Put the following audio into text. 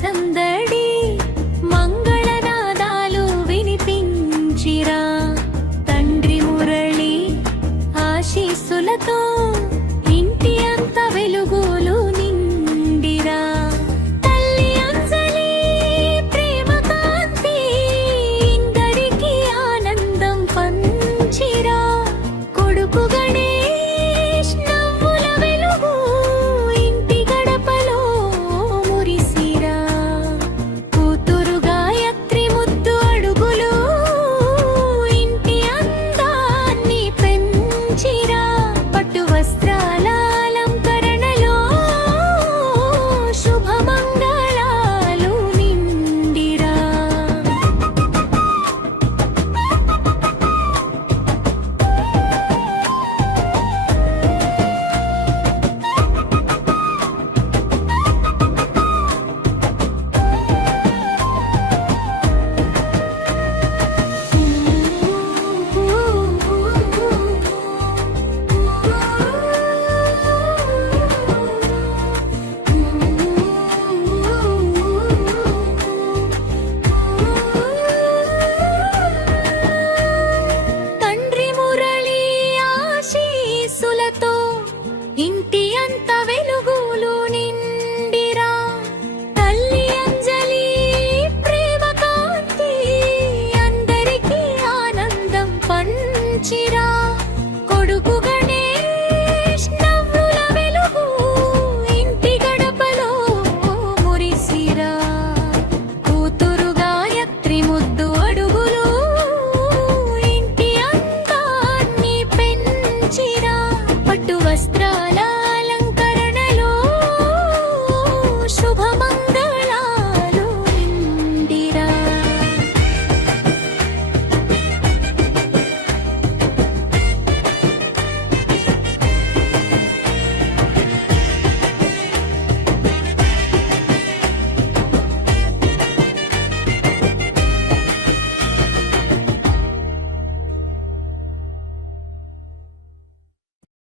సందడి మంగళనాదాలు వినిపించిరా తండ్రి మురళి ఆశీస్సులతో ఇంటి అంత వెలుగులు నిండిరా తల్లి అంజలి ప్రేమ కాంతి ఇందరికి ఆనందం పంచిరా కొడుకు గణేష్ నవ్వుల వెలుగు ఇంటి గడపలో మురిసిరా కూతురు గాయత్రి ముద్దు అడుగులు ఇంటి అందాన్ని పెంచిరా పట్టు వస్త్రాల అలంకరణలో శుభమంగళాలు నిండిరా తండ్రి మురళి ఆశీస్సులతో ఇంటి అంత వెలుగులు నిండిరా తల్లి అంజలి ప్రేమ కాంతి అందరికీ ఆనందం పంచిరా కొడుకు గణేష్ నవ్వుల వెలుగు ఇంటి గడపలో మురిసిరా కూతురు గాయత్రి ముద్దు అడుగులు ఇంటి అందాన్ని పెంచిరా పట్టు వస్త్రాల